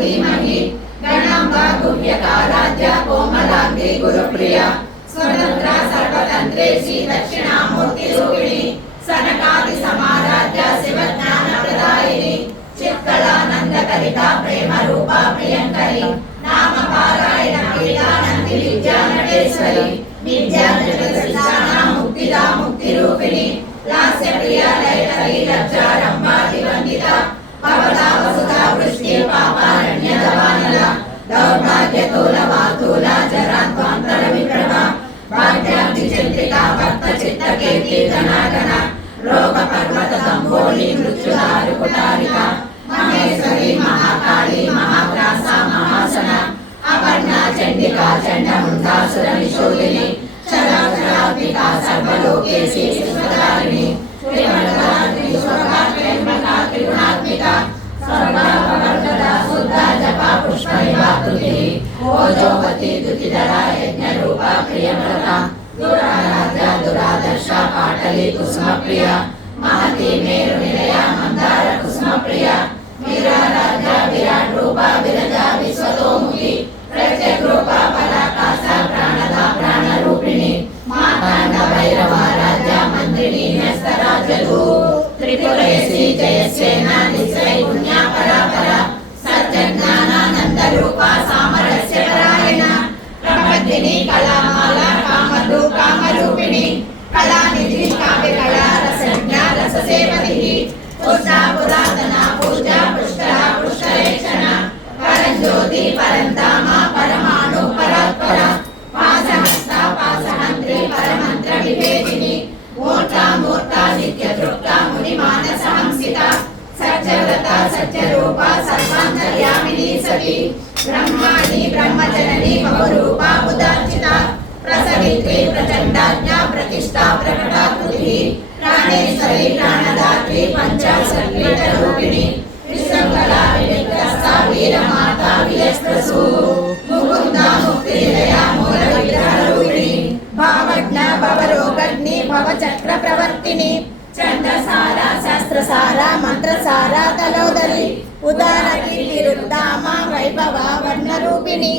धीमहि गणाम्बा गुह्यकाराध्या कोमलांगी गुरुप्रिया स्वतंत्रा सर्वतंत्रेशी दक्षिणामूर्ति रूपिणी सनकादि समाराध्या शिवज्ञान प्रदायिनी चित्कलानंदकरिता प्रेम रूपा प्रियंकरी नाम पारायण पीड़ा नंदी विद्या नटेश्वरी विद्या जगदीशाना मुक्तिदा मुक्ति रूपिणी लास्य प्रिया लयकरी लज्जा रंभा दिवंदिता भवता वसुधा वृष्टि पापारण्य दवानला दौर्भाग्य तूल वातूला जराद्वांतर विप्रभा भाग्याब्धि चंद्रिका भक्त चित्त कीर्ति धनागना रोग पर्वत संभोली मृत्युदारु कुटारिका महेश्वरी महाकाली महाग्रासा महासना अपर्णा चंडिका चंडमुंडासुर निशोधिनी चराचरात्मिका सर्वलोकेशी विश्वधारिणी त्रिगुणात्मिका सर्वभगवदा शुद्धा जपा पुष्पनिवाकृतिः ओजोवती द्युतिधरा यज्ञरूपा प्रियव्रता दुराराध्या दुरादर्शा पाटली कुसुमप्रिया महती मेरुनिलया मंदार कुसुमप्रिया वीराराध्या विराट रूपा विरजा विश्वतोमुखी प्रत्यक रूपा पराकाशा प्राणदा प्राणरूपिणी मातांड भैरवाराध्या मंत्रिणी न्यस्तराजलू त्रिपुरेशी जयसेना निश्चैगुण्या परापरा सत्यज्ञानानंद रूपा सामरस्य परायणा प्रपद्दिनी कलामाला कामधु कामरूपिणी कलानिधि काव्य कला रसज्ञा रससेवतिः पुष्टा पुरातना पूजा पुष्करा पुष्करेक्षणा परज्योति परन्तामा परमाणु परात्परा पाशहस्ता पाशहन्त्री परमन्त्र विभेदिनी मूर्ता मूर्ता नित्यतृप्ता मुनिमानसहंसिता सत्यव्रता सत्यरूपा सर्वान्तर्यामिनी सती ब्रह्माणि ब्रह्मजननी बहुरूपा उदार्चिता प्रसवित्री प्रचण्डाज्ञा प्रतिष्ठा प्रकटाकृतिः प्राणेश्वरी प्राणदात्री पञ्चाशत्पीठरूपिणी विश्वकला विविक्तस्था वीरमाता वियस्त्रसु मुकुन्दा मुक्तिनिलया मूलविग्रहरूपिणी भावज्ञ भवरोगग्नि भवचक्र प्रवर्तिनी चंद्रसारा शस्त्रसारा मंत्रसारा तलोदरी उदार कीर्तिरुद्धामा वैभवा वर्णरूपिणी।